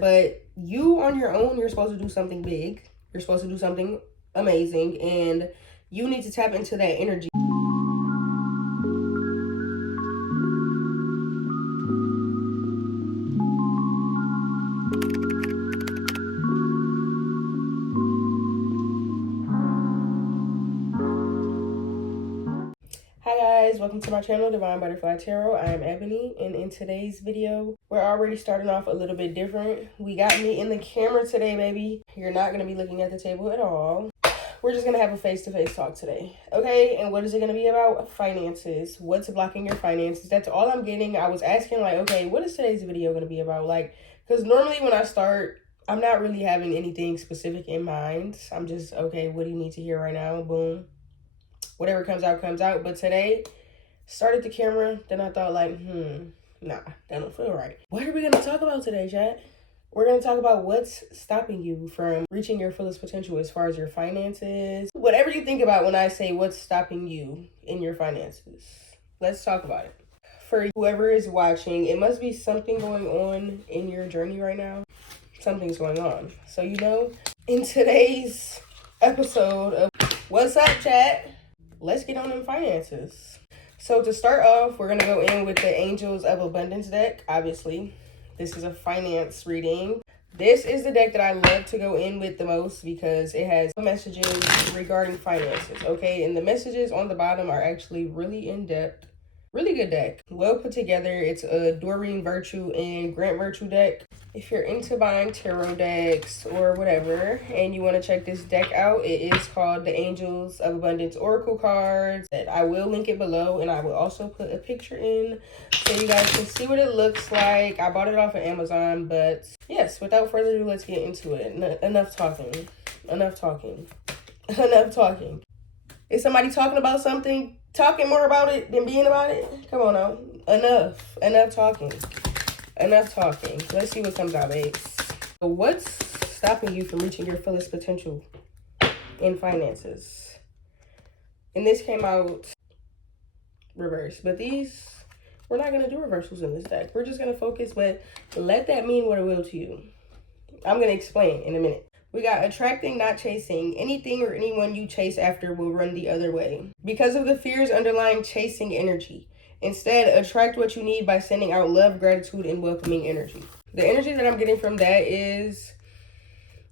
But you on your own, you're supposed to do something big. You're supposed to do something amazing, and you need to tap into that energy. Hi guys, welcome to my channel, Divine Butterfly Tarot. I am Ebony, and in today's video, we're already starting off a little bit different. We got me in the camera today, baby. You're not going to be looking at the table at all. We're just going to have a face-to-face talk today, okay? And what is it going to be about? Finances. What's blocking your finances? That's all I'm getting. I was asking, like, okay, what is today's video going to be about? Like, because normally when I start, I'm not really having anything specific in mind. I'm just, okay, what do you need to hear right now? Boom. Whatever comes out, comes out. But today, started the camera, then I thought like, nah, that don't feel right. What are we going to talk about today, chat? We're going to talk about what's stopping you from reaching your fullest potential as far as your finances. Whatever you think about when I say what's stopping you in your finances. Let's talk about it. For whoever is watching, it must be something going on in your journey right now. Something's going on. So, you know, in today's episode of What's Up, Chat? Let's get on them finances. So to start off, we're going to go in with the Angels of Abundance deck. Obviously, this is a finance reading. This is the deck that I love to go in with the most because it has messages regarding finances, okay? And the messages on the bottom are actually really in-depth. Really good deck. Well put together. It's a Doreen Virtue and Grant Virtue deck. If you're into buying tarot decks or whatever and you want to check this deck out, it is called the Angels of Abundance Oracle cards. I will link it below, and I will also put a picture in so you guys can see what it looks like. I bought it off of Amazon, but yes, without further ado, let's get into it. Enough talking. Enough talking. Enough talking. Is somebody talking about something? Talking more about it than being about it? Come on now. Enough. Enough talking. Enough talking. Let's see what comes out, babes. So what's stopping you from reaching your fullest potential in finances? And this came out reverse. But these, we're not going to do reversals in this deck. We're just going to focus, but let that mean what it will to you. I'm going to explain in a minute. We got attracting, not chasing. Anything or anyone you chase after will run the other way. Because of the fears underlying chasing energy. Instead, attract what you need by sending out love, gratitude, and welcoming energy. The energy that I'm getting from that is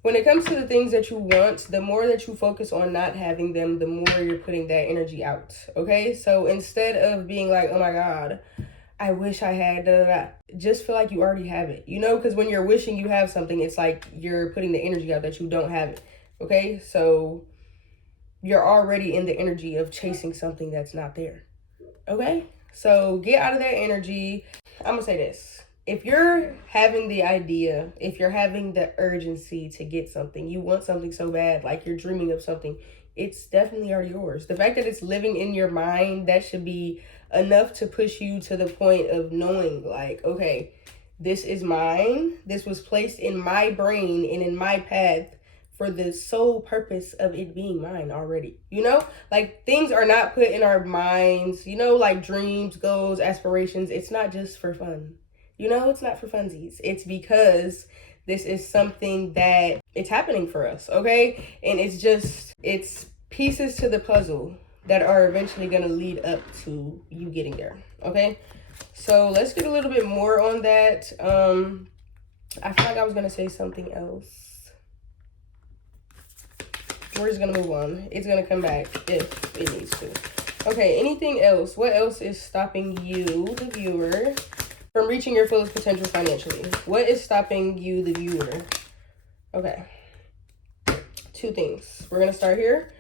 when it comes to the things that you want, the more that you focus on not having them, the more you're putting that energy out. Okay? So instead of being like, oh my God, I wish I had da da da, just feel like you already have it, you know, because when you're wishing you have something, it's like you're putting the energy out that you don't have it. Okay, so you're already in the energy of chasing something that's not there. Okay, so get out of that energy. I'm gonna say this: if you're having the idea, if you're having the urgency to get something, you want something so bad, like you're dreaming of something, it's definitely already yours. The fact that it's living in your mind, that should be enough to push you to the point of knowing, like, okay, this is mine. This was placed in my brain and in my path for the sole purpose of it being mine already. You know, like things are not put in our minds, you know, like dreams, goals, aspirations. It's not just for fun. You know, it's not for funsies. It's because this is something that it's happening for us, okay? And it's pieces to the puzzle that are eventually going to lead up to you getting there, okay? So let's get a little bit more on that. I feel like I was going to say something else. We're just going to move on. It's going to come back if it needs to. Okay, anything else? What else is stopping you, the viewer, from reaching your fullest potential financially? What is stopping you, the viewer? Okay. Two things. We're going to start here.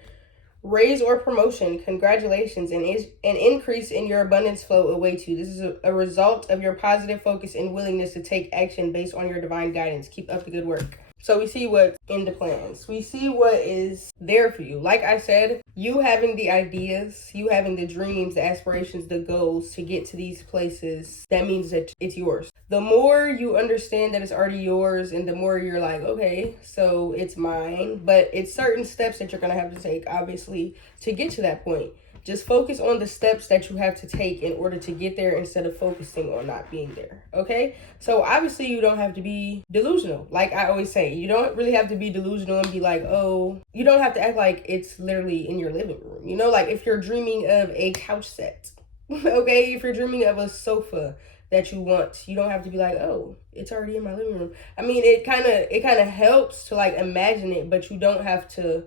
Raise or promotion. Congratulations. An increase in your abundance flow awaits you. This is a result of your positive focus and willingness to take action based on your divine guidance. Keep up the good work. So we see what's in the plans. We see what is there for you. Like I said, you having the ideas, you having the dreams, the aspirations, the goals to get to these places, that means that it's yours. The more you understand that it's already yours and the more you're like, okay, so it's mine. But it's certain steps that you're going to have to take, obviously, to get to that point. Just focus on the steps that you have to take in order to get there instead of focusing on not being there, okay? So obviously you don't have to be delusional. Like I always say, you don't really have to be delusional and be like, oh, you don't have to act like it's literally in your living room. You know, like if you're dreaming of a couch set, okay? If you're dreaming of a sofa that you want, you don't have to be like, oh, it's already in my living room. I mean, it kind of helps to like imagine it, but you don't have to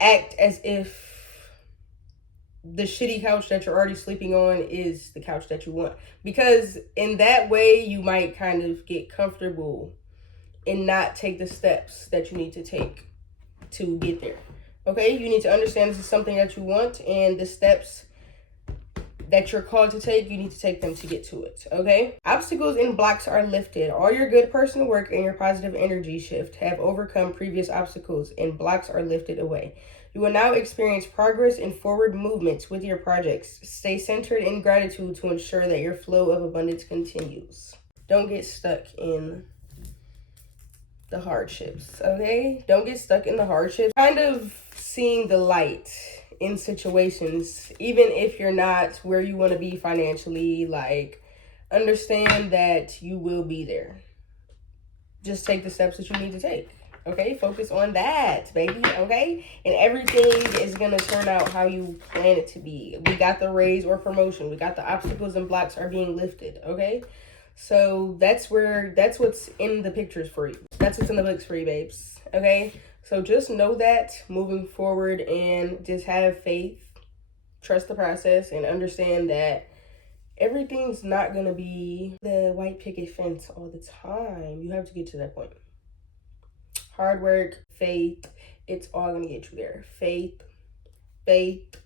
act as if the shitty couch that you're already sleeping on is the couch that you want, because in that way you might kind of get comfortable and not take the steps that you need to take to get there. Okay, you need to understand this is something that you want, and the steps that you're called to take, you need to take them to get to it. Okay, obstacles and blocks are lifted. All your good personal work and your positive energy shift have overcome previous obstacles, and blocks are lifted away. You will now experience progress and forward movements with your projects. Stay centered in gratitude to ensure that your flow of abundance continues. Don't get stuck in the hardships, okay? Don't get stuck in the hardships. Kind of seeing the light in situations, even if you're not where you want to be financially, like understand that you will be there. Just take the steps that you need to take. Okay, focus on that, baby, okay? And everything is going to turn out how you plan it to be. We got the raise or promotion. We got the obstacles and blocks are being lifted, okay? So that's what's in the pictures for you. That's what's in the books for you, babes, okay? So just know that moving forward, and just have faith, trust the process, and understand that everything's not going to be the white picket fence all the time. You have to get to that point. Hard work, faith, it's all gonna get you there. Faith, faith,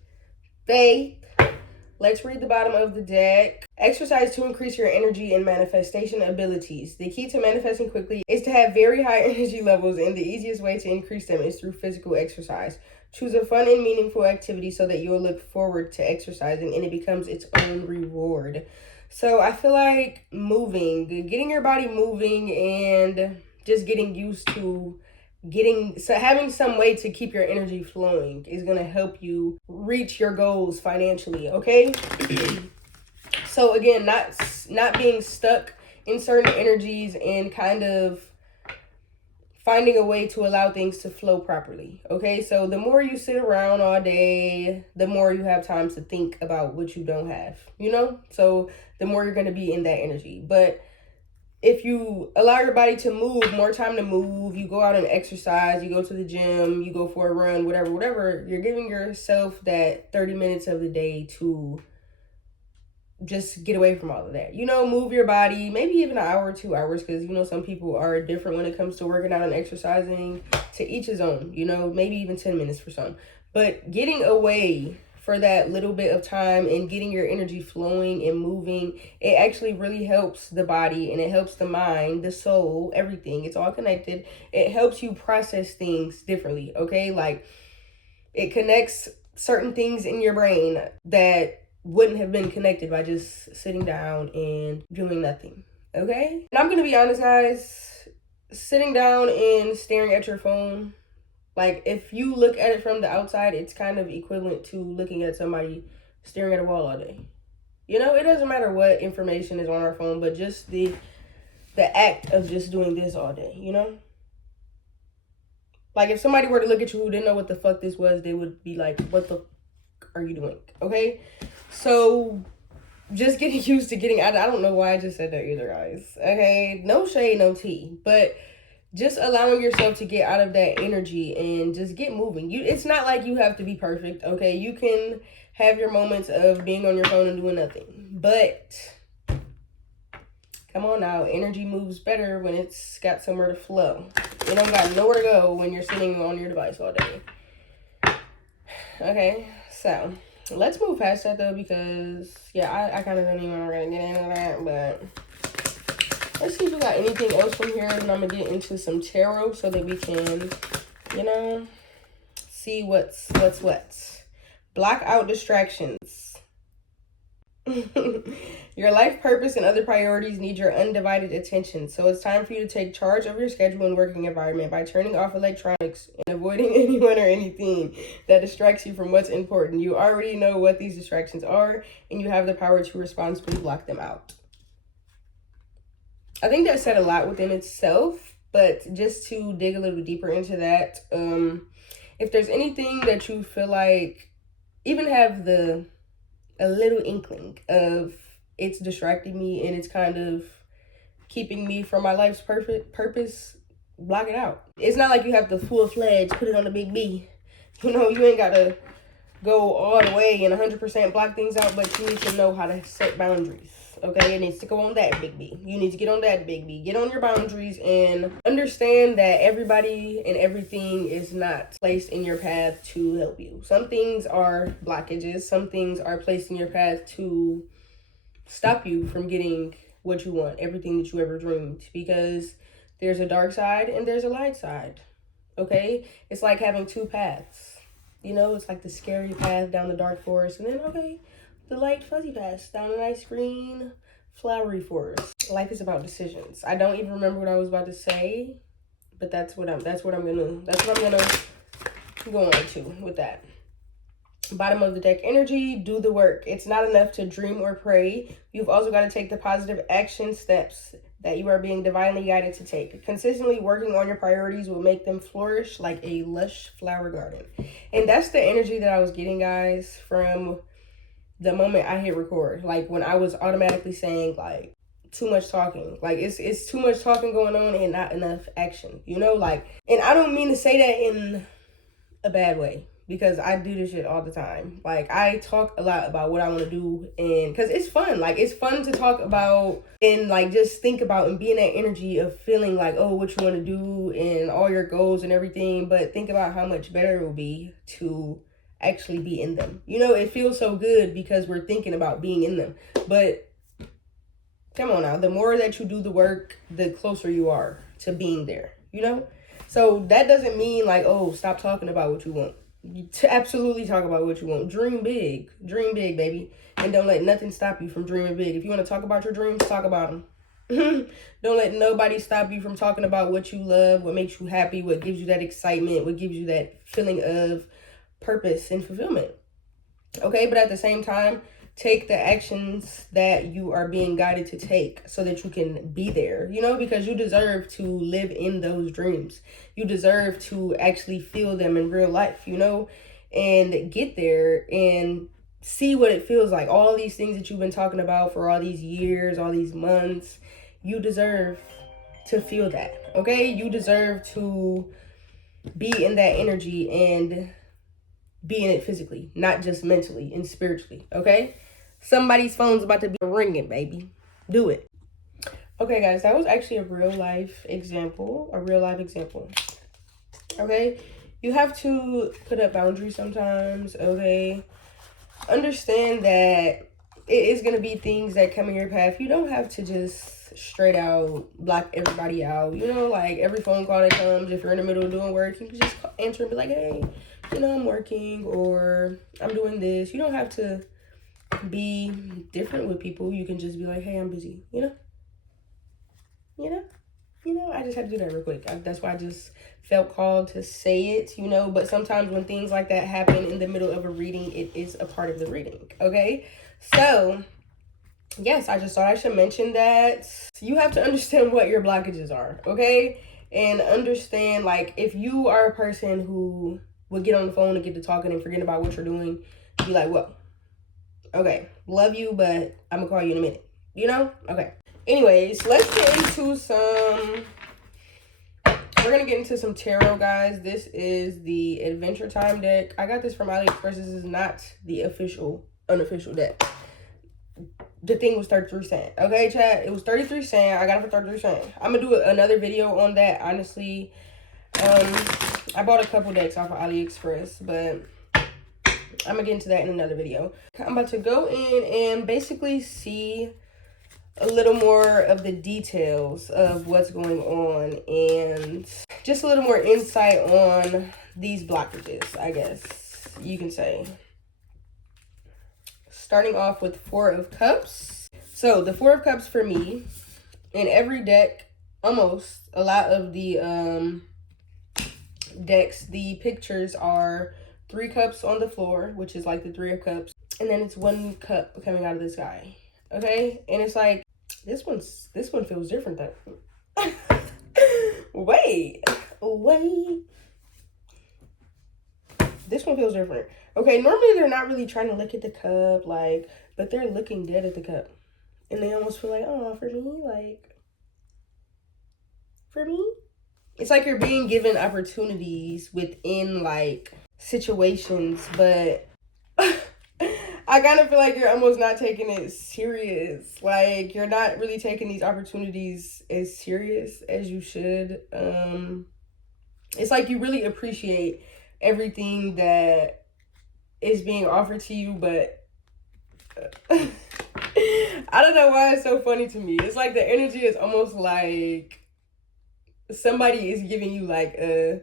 faith. Let's read the bottom of the deck. Exercise to increase your energy and manifestation abilities. The key to manifesting quickly is to have very high energy levels, and the easiest way to increase them is through physical exercise. Choose a fun and meaningful activity so that you'll look forward to exercising and it becomes its own reward. So I feel like moving, getting your body moving, and just getting used to having some way to keep your energy flowing is going to help you reach your goals financially, okay? So again, not being stuck in certain energies, and kind of finding a way to allow things to flow properly, okay? So the more you sit around all day, the more you have time to think about what you don't have, you know? So the more you're going to be in that energy. But if you allow your body to move, more time to move, you go out and exercise, you go to the gym, you go for a run, whatever, you're giving yourself that 30 minutes of the day to just get away from all of that. You know, move your body, maybe even an hour or 2 hours, because, you know, some people are different when it comes to working out and exercising. To each his own, you know, maybe even 10 minutes for some. But getting away for that little bit of time and getting your energy flowing and moving, it actually really helps the body, and it helps the mind, the soul, everything. It's all connected. It helps you process things differently, okay? Like, it connects certain things in your brain that wouldn't have been connected by just sitting down and doing nothing, okay? And I'm gonna be honest, guys, sitting down and staring at your phone, like, if you look at it from the outside, it's kind of equivalent to looking at somebody staring at a wall all day. You know, it doesn't matter what information is on our phone, but just the act of just doing this all day, you know? Like, if somebody were to look at you who didn't know what the fuck this was, they would be like, what the fuck are you doing? Okay? So just getting used to getting out. I don't know why I just said that either, guys. Okay? No shade, no tea. But just allowing yourself to get out of that energy and just get moving. It's not like you have to be perfect, okay? You can have your moments of being on your phone and doing nothing. But come on now, energy moves better when it's got somewhere to flow. You don't got nowhere to go when you're sitting on your device all day. Okay, so let's move past that though, because yeah, I kind of don't even want to get into that, but let's see if we got anything else from here, and I'm gonna get into some tarot so that we can, you know, see what's what. Block out distractions. Your life purpose and other priorities need your undivided attention. So it's time for you to take charge of your schedule and working environment by turning off electronics and avoiding anyone or anything that distracts you from what's important. You already know what these distractions are, and you have the power to responsibly block them out. I think that said a lot within itself, but just to dig a little deeper into that, if there's anything that you feel like even have a little inkling of it's distracting me and it's kind of keeping me from my life's purpose, block it out. It's not like you have to full-fledged put it on the big B. You know, you ain't gotta go all the way and 100% block things out, but you need to know how to set boundaries. Okay, it needs to go on that big B. You need to get on that big B. Get on your boundaries and understand that everybody and everything is not placed in your path to help you. Some things are blockages. Some things are placed in your path to stop you from getting what you want, everything that you ever dreamed. Because there's a dark side and there's a light side. Okay, it's like having two paths. You know, it's like the scary path down the dark forest, and then the light fuzzy path down a nice green flowery forest. Life is about decisions. I don't even remember what I was about to say, but that's what I'm gonna go on to with that. Bottom of the deck energy, do the work. It's not enough to dream or pray. You've also got to take the positive action steps that you are being divinely guided to take. Consistently working on your priorities will make them flourish like a lush flower garden. And that's the energy that I was getting, guys, from the moment I hit record. Like when I was automatically saying like too much talking. Like it's too much talking going on and not enough action. You know, like, and I don't mean to say that in a bad way, because I do this shit all the time. Like I talk a lot about what I want to do, and because it's fun. Like it's fun to talk about and like just think about and be in that energy of feeling like, oh, what you want to do and all your goals and everything. But think about how much better it will be to actually be in them. You know, it feels so good because we're thinking about being in them. But come on now, the more that you do the work, the closer you are to being there, you know? So that doesn't mean like, oh, stop talking about what you want. You absolutely talk about what you want. Dream big, baby. And don't let nothing stop you from dreaming big. If you want to talk about your dreams, talk about them. Don't let nobody stop you from talking about what you love, what makes you happy, what gives you that excitement, what gives you that feeling of purpose and fulfillment. Okay, but at the same time, take the actions that you are being guided to take so that you can be there, you know, because you deserve to live in those dreams. You deserve to actually feel them in real life, you know, and get there and see what it feels like. All these things that you've been talking about for all these years, all these months, you deserve to feel that, okay? You deserve to be in that energy and be in it physically, not just mentally and spiritually, okay? Somebody's phone's about to be ringing, baby. Do it. Okay, guys, that was actually a real life example. Okay? You have to put up boundaries sometimes, okay? Understand that it is going to be things that come in your path. You don't have to just straight out block everybody out. You know, like every phone call that comes, if you're in the middle of doing work, you can just answer and be like, hey, you know, I'm working or I'm doing this. You don't have to be different with people. You can just be like, hey, I'm busy, you know, I just had to do that real quick. That's why I just felt called to say it, you know, but sometimes when things like that happen in the middle of a reading, it is a part of the reading, okay? So yes, I just thought I should mention that. You have to understand what your blockages are, okay? And understand, like, if you are a person who would get on the phone and get to talking and forget about what you're doing, be like, well, okay, love you, but I'm gonna call you in a minute, you know? Okay. Anyways, let's get into we're gonna get into some tarot, guys. This is the Adventure Time deck. I got this from AliExpress. This is not the unofficial deck. The thing was 33 cents. Okay, chat? It was 33 cents. I got it for 33 cents. I'm gonna do another video on that, honestly. I bought a couple decks off of AliExpress, but I'm gonna get into that in another video. I'm about to go in and basically see a little more of the details of what's going on and just a little more insight on these blockages, I guess you can say. starting off with Four of Cups. So the Four of Cups for me, in every deck, almost, a lot of the decks, the pictures are 3 cups on the floor, which is like the 3 of Cups, and then it's 1 cup coming out of the sky. Okay, and it's like this one feels different though. wait, this one feels different. Okay, normally they're not really trying to look at the cup, like, but they're looking dead at the cup, and they almost feel like, oh, for me, it's like you're being given opportunities within like situations, but I kind of feel like you're almost not taking it serious. Like, you're not really taking these opportunities as serious as you should. It's like you really appreciate everything that is being offered to you, but I don't know why it's so funny to me. It's like the energy is almost like somebody is giving you like a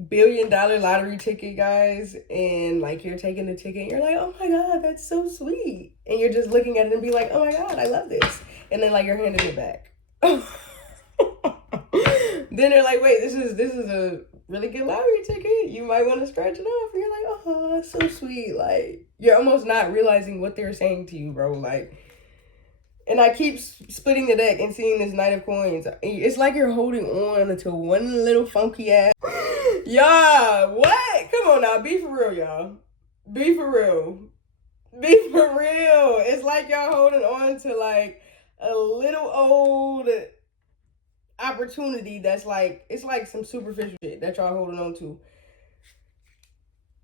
$1 billion lottery ticket, guys, and like you're taking the ticket and you're like, oh my god, that's so sweet, and you're just looking at it and be like, oh my god, I love this, and then like you're handing it back. Then they're like, wait, this is a really good lottery ticket, you might want to scratch it off, and you're like, oh, that's so sweet. Like, you're almost not realizing what they're saying to you, bro. Like, and I keep splitting the deck and seeing this Knight of Coins. It's like you're holding on to one little funky ass. Y'all, what? Come on now, be for real, y'all. Be for real. Be for real. It's like y'all holding on to like a little old opportunity that's like, it's like some superficial shit that y'all holding on to.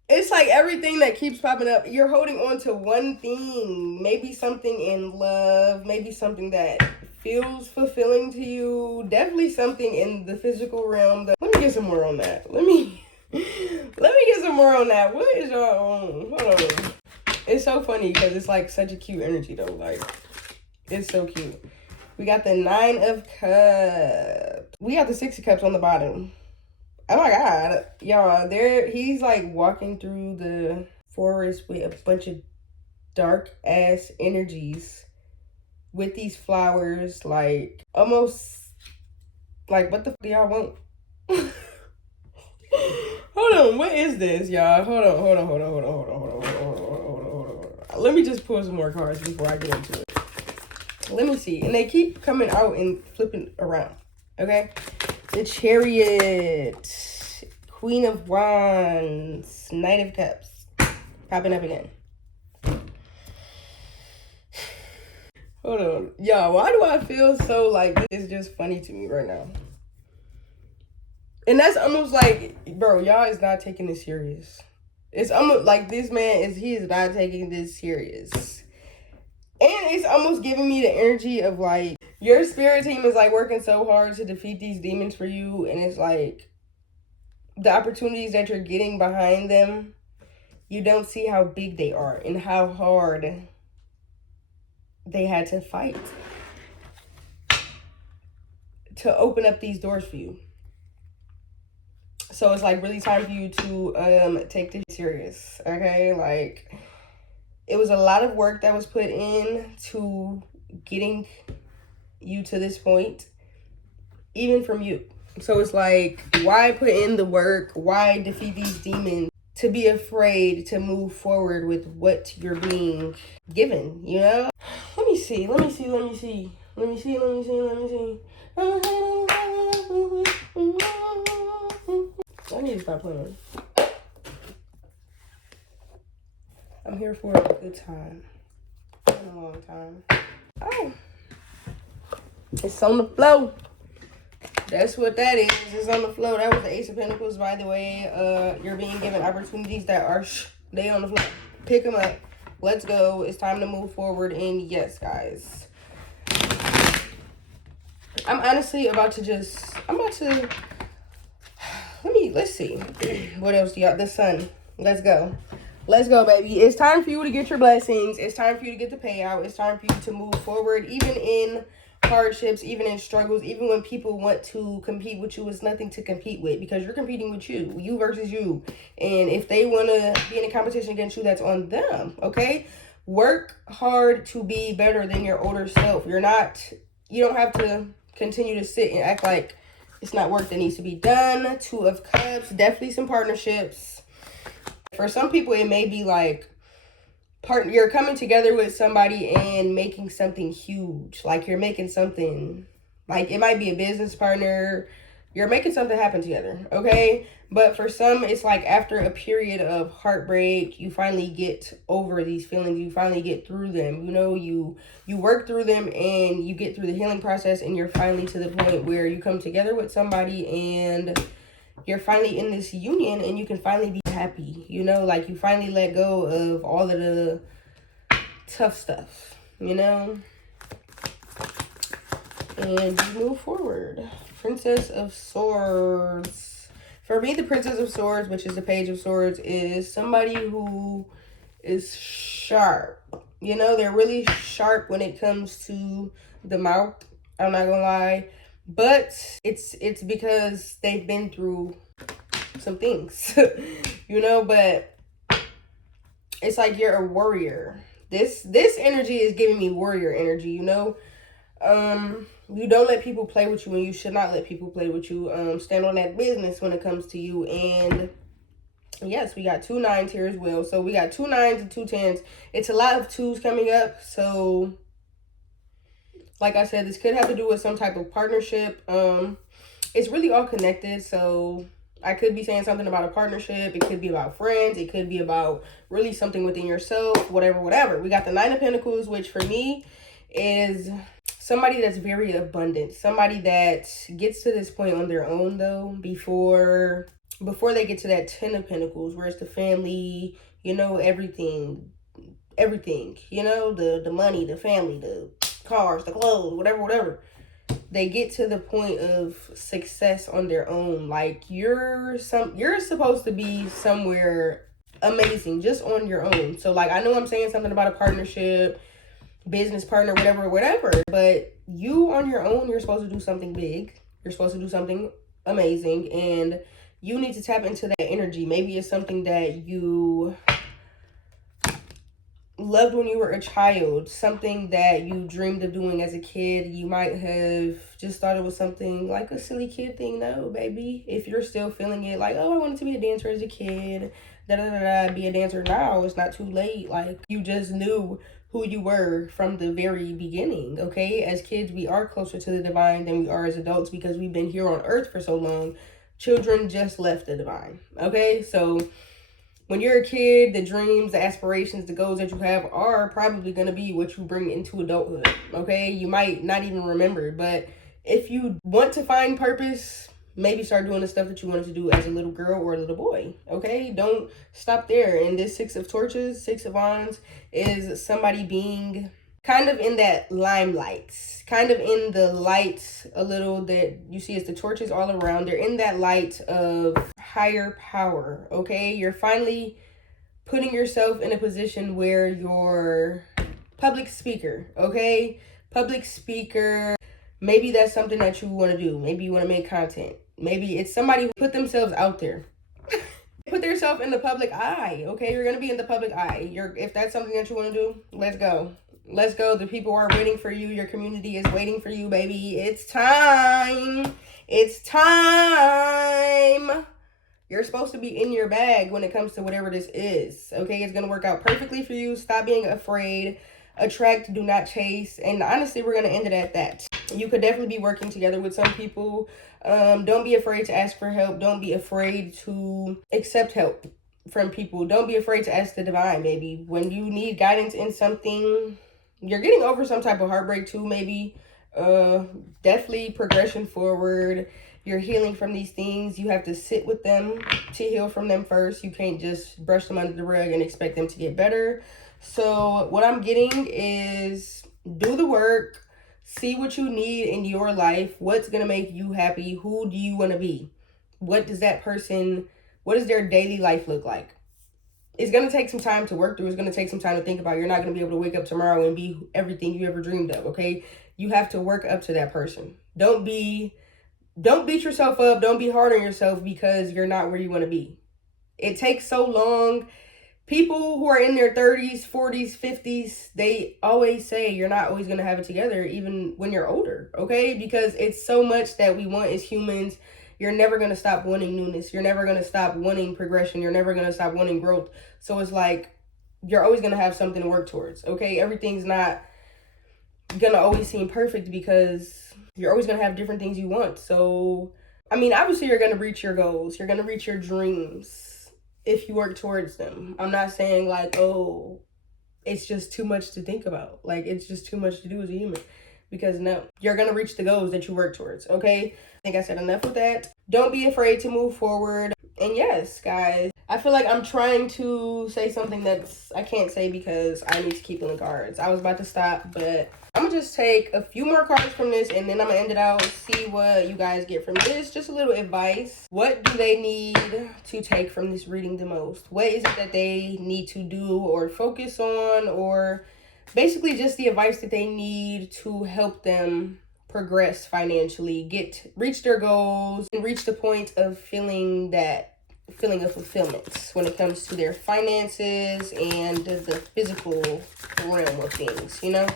It's like everything that keeps popping up, you're holding on to one thing. Maybe something in love, maybe something that feels fulfilling to you. Definitely something in the physical realm. Let me get some more on that. Let me get some more on that. What is y'all on? Hold on. It's so funny because it's like such a cute energy though. Like, it's so cute. We got the 9 of Cups. We got the 6 of Cups on the bottom. Oh my god, y'all, he's like walking through the forest with a bunch of dark ass energies with these flowers, like almost like, what the f do y'all want? Hold on, what is this, y'all? Hold on. Let me just pull some more cards before I get into it. Let me see. And they keep coming out and flipping around, okay? The Chariot, Queen of Wands, Knight of Cups, popping up again. Hold on. Y'all, why do I feel so like this is just funny to me right now? And that's almost like, bro, y'all is not taking this serious. It's almost like this man he is not taking this serious. And it's almost giving me the energy of like, your spirit team is like working so hard to defeat these demons for you. And it's like, the opportunities that you're getting behind them, you don't see how big they are and how hard they had to fight to open up these doors for you. So it's like really time for you to take this serious, okay? Like, it was a lot of work that was put in to getting you to this point, even from you. So it's like, why put in the work? Why defeat these demons to be afraid to move forward with what you're being given, you know? Let me see. I need to stop playing. I'm here for a good time. It's been a long time. Oh. It's on the flow. That's what that is. It's on the flow. That was the Ace of Pentacles, by the way. You're being given opportunities that are they on the flow. Pick them up. Let's go. It's time to move forward. And yes, guys. I'm honestly about to let's see. What else do y'all? The Sun. Let's go. Let's go, baby. It's time for you to get your blessings. It's time for you to get the payout. It's time for you to move forward, even in hardships, even in struggles, even when people want to compete with you. It's nothing to compete with because you're competing with you versus you. And if they want to be in a competition against you, that's on them, okay? Work hard to be better than your older self. You don't have to continue to sit and act like it's not work that needs to be done. Two of Cups, definitely some partnerships. For some people, it may be like you're coming together with somebody and making something huge. Like you're making something, like it might be a business partner. You're making something happen together, okay? But for some, it's like after a period of heartbreak, you finally get over these feelings. You finally get through them. You know, you work through them and you get through the healing process, and you're finally to the point where you come together with somebody and you're finally in this union and you can finally be happy. You know, like you finally let go of all of the tough stuff, you know? And you move forward. Princess of Swords. For me, the Princess of Swords, which is the Page of Swords, is somebody who is sharp. You know, they're really sharp when it comes to the mouth. I'm not gonna lie. But it's because they've been through some things. You know, but it's like you're a warrior. This energy is giving me warrior energy, you know? You don't let people play with you, and you should not let people play with you. Stand on that business when it comes to you. And yes, we got 2 9s here as well. So we got 2 9s and 2 10s. It's a lot of 2s coming up. So like I said, this could have to do with some type of partnership. It's really all connected. So I could be saying something about a partnership. It could be about friends. It could be about really something within yourself, whatever. We got the 9 of Pentacles, which for me is somebody that's very abundant. Somebody that gets to this point on their own, though, before they get to that 10 of Pentacles, where it's the family, you know, everything, you know, the money, the family, the cars, the clothes, whatever. They get to the point of success on their own. Like you're supposed to be somewhere amazing just on your own. So like, I know I'm saying something about a partnership, business partner, whatever, but you on your own, you're supposed to do something big. You're supposed to do something amazing, and you need to tap into that energy. Maybe it's something that you loved when you were a child, something that you dreamed of doing as a kid. You might have just thought it was something like a silly kid thing. No, baby, if you're still feeling it like, oh, I wanted to be a dancer as a kid, be a dancer now, it's not too late. Like you just knew who you were from the very beginning, okay? As kids, we are closer to the divine than we are as adults because we've been here on earth for so long. Children just left the divine, okay? So when you're a kid, the dreams, the aspirations, the goals that you have are probably going to be what you bring into adulthood, okay? You might not even remember, but if you want to find purpose, maybe start doing the stuff that you wanted to do as a little girl or a little boy, okay? Don't stop there. And this 6 of Torches, 6 of Wands, is somebody being kind of in that limelight, kind of in the light a little that you see as the torches all around. They're in that light of higher power, okay? You're finally putting yourself in a position where you're public speaker, okay? Public speaker. Maybe that's something that you want to do. Maybe you want to make content. Maybe it's somebody who put themselves out there. Put yourself in the public eye, okay? You're going to be in the public eye. If that's something that you want to do, let's go. Let's go. The people are waiting for you. Your community is waiting for you, baby. It's time. It's time. You're supposed to be in your bag when it comes to whatever this is, okay? It's going to work out perfectly for you. Stop being afraid. Attract, do not chase. And honestly, we're going to end it at that. You could definitely be working together with some people. Don't be afraid to ask for help. Don't be afraid to accept help from people. Don't be afraid to ask the divine, baby. When you need guidance in something, you're getting over some type of heartbreak too, maybe. Definitely progression forward. You're healing from these things. You have to sit with them to heal from them first. You can't just brush them under the rug and expect them to get better. So what I'm getting is do the work. See what you need in your life. What's going to make you happy? Who do you want to be? What does their daily life look like? It's going to take some time to work through. It's going to take some time to think about. You're not going to be able to wake up tomorrow and be everything you ever dreamed of, okay? You have to work up to that person. Don't beat yourself up. Don't be hard on yourself because you're not where you want to be. It takes so long People who are in their 30s, 40s, 50s, they always say you're not always going to have it together even when you're older, okay? Because it's so much that we want as humans. You're never going to stop wanting newness. You're never going to stop wanting progression. You're never going to stop wanting growth. So it's like you're always going to have something to work towards, okay? Everything's not going to always seem perfect because you're always going to have different things you want. So, I mean, obviously you're going to reach your goals. You're going to reach your dreams if you work towards them. I'm not saying like, oh, it's just too much to think about. Like, it's just too much to do as a human. Because no, you're going to reach the goals that you work towards, okay? I think I said enough with that. Don't be afraid to move forward. And yes, guys, I feel like I'm trying to say something that's I can't say because I need to keep pulling cards. I was about to stop, but I'm gonna just take a few more cards from this and then I'm gonna end it out, see what you guys get from this. Just a little advice. What do they need to take from this reading the most? What is it that they need to do or focus on, or basically just the advice that they need to help them progress financially, reach their goals, and reach the point of feeling that feeling of fulfillment when it comes to their finances and the physical realm of things, you know?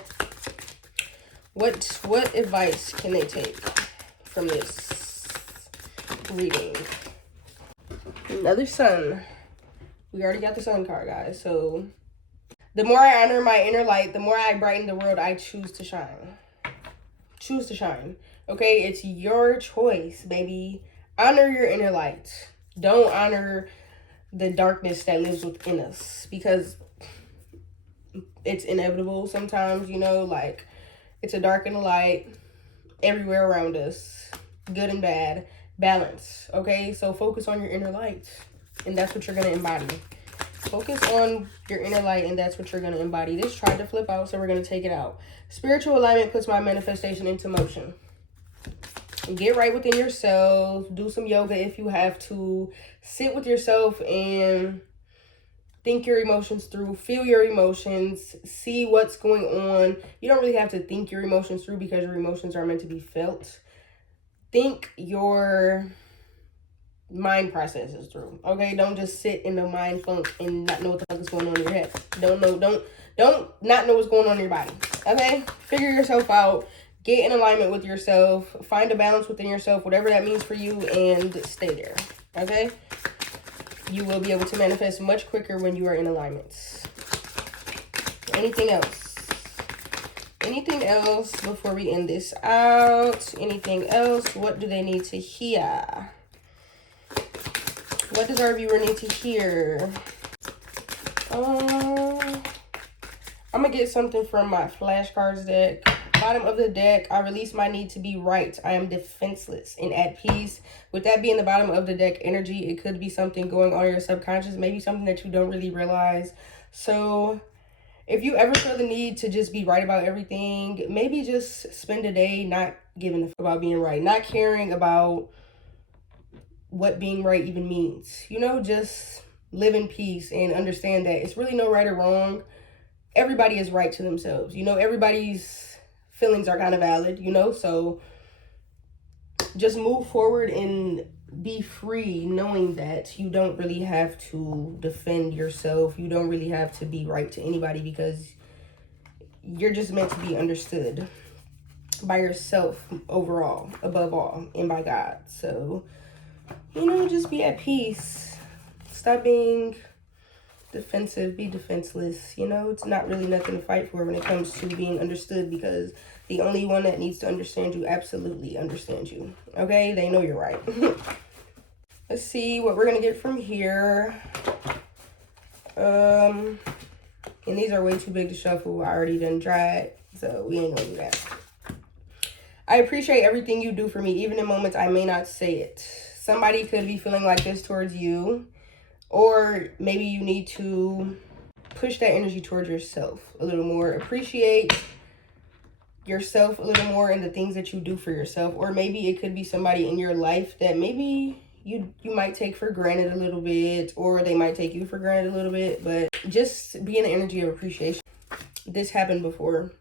What advice can they take from this reading? Another sun. We already got the sun card, guys. So the more I honor my inner light, the more I brighten the world, I choose to shine. Choose to shine. Okay, it's your choice, baby. Honor your inner light. Don't honor the darkness that lives within us, because it's inevitable sometimes, you know, like it's a dark and a light everywhere around us, good and bad, balance, okay? So focus on your inner light, and that's what you're going to embody. Focus on your inner light, and that's what you're going to embody. This tried to flip out, so we're going to take it out. Spiritual alignment puts my manifestation into motion. Get right within yourself. Do some yoga if you have to. Sit with yourself and think your emotions through. Feel your emotions. See what's going on. You don't really have to think your emotions through because your emotions are meant to be felt. Think your mind processes through, okay? Don't just sit in the mind funk and not know what the fuck is going on in your head. Don't not know what's going on in your body, okay? Figure yourself out. Get in alignment with yourself. Find a balance within yourself, whatever that means for you, and stay there, okay? You will be able to manifest much quicker when you are in alignment. Anything else? Anything else before we end this out? Anything else? What do they need to hear? What does our viewer need to hear? I'm going to get something from my flashcards deck. Bottom of the deck, I release my need to be right. I am defenseless and at peace. With that being the bottom of the deck energy, it could be something going on in your subconscious, maybe something that you don't really realize. So if you ever feel the need to just be right about everything, maybe just spend a day not giving a fuck about being right, not caring about what being right even means. You know, just live in peace and understand that it's really no right or wrong. Everybody is right to themselves. You know, everybody's feelings are kind of valid, you know, so just move forward and be free, knowing that you don't really have to defend yourself. You don't really have to be right to anybody, because you're just meant to be understood by yourself overall, above all, and by God. So, you know, just be at peace. Stop being defensive, be defenseless. You know, it's not really nothing to fight for when it comes to being understood, because the only one that needs to understand you absolutely understands you, okay? They know you're right. Let's see what we're gonna get from here. And these are way too big to shuffle. I already done tried, so we ain't gonna do that. I appreciate everything you do for me, even in moments I may not say it. Somebody could be feeling like this towards you, or maybe you need to push that energy towards yourself a little more. Appreciate yourself a little more and the things that you do for yourself. Or maybe it could be somebody in your life that maybe you might take for granted a little bit, or they might take you for granted a little bit, but just be in the energy of appreciation. This happened before.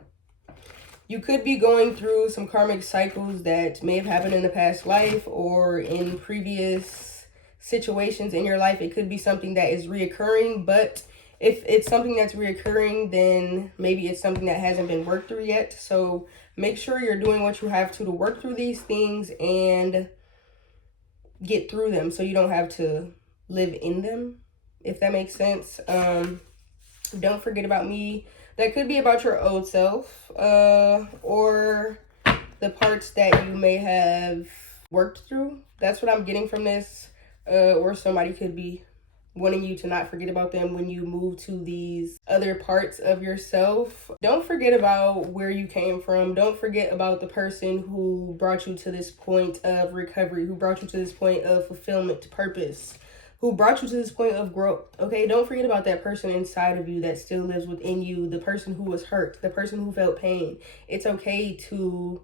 You could be going through some karmic cycles that may have happened in a past life or in previous situations in your life. It could be something that is reoccurring, but If it's something that's reoccurring, then maybe it's something that hasn't been worked through yet. So make sure you're doing what you have to work through these things and get through them so you don't have to live in them, if that makes sense. Don't forget about me. That could be about your old self, or the parts that you may have worked through. That's what I'm getting from this. Or somebody could be wanting you to not forget about them when you move to these other parts of yourself. Don't forget about where you came from. Don't forget about the person who brought you to this point of recovery, who brought you to this point of fulfillment, purpose, who brought you to this point of growth. Okay, don't forget about that person inside of you that still lives within you, the person who was hurt, the person who felt pain. It's okay to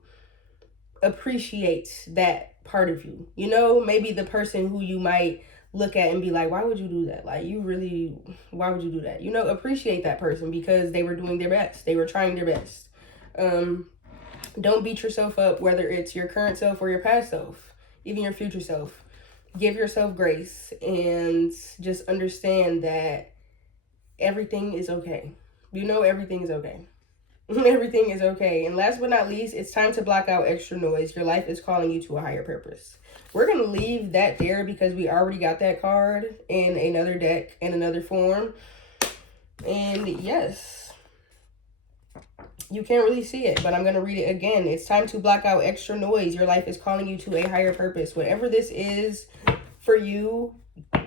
appreciate that part of you. You know, maybe the person who you might look at and be like, why would you do that? Like, why would you do that? You know, appreciate that person because they were doing their best. They were trying their best. Don't beat yourself up, whether it's your current self or your past self, even your future self. Give yourself grace and just understand that everything is okay. You know, everything is okay. Everything is okay. And last but not least, it's time to block out extra noise. Your life is calling you to a higher purpose. We're going to leave that there because we already got that card in another deck in another form. And yes, you can't really see it, but I'm going to read it again. It's time to block out extra noise. Your life is calling you to a higher purpose. Whatever this is for you,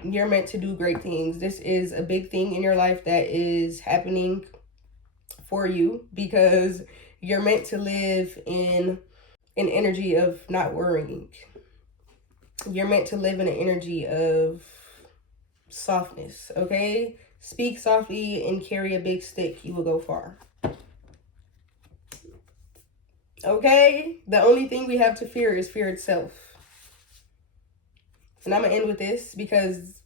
you're meant to do great things. This is a big thing in your life that is happening for you because you're meant to live in an energy of not worrying. You're meant to live in an energy of softness, okay? Speak softly and carry a big stick. You will go far. Okay? The only thing we have to fear is fear itself. And I'm going to end with this because,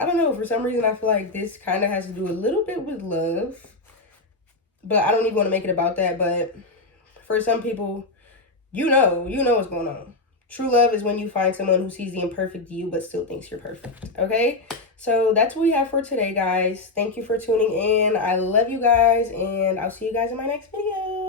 I don't know, for some reason I feel like this kind of has to do a little bit with love. But I don't even want to make it about that. But for some people, you know what's going on. True love is when you find someone who sees the imperfect you but still thinks you're perfect. Okay? So that's what we have for today, guys. Thank you for tuning in. I love you guys, and I'll see you guys in my next video.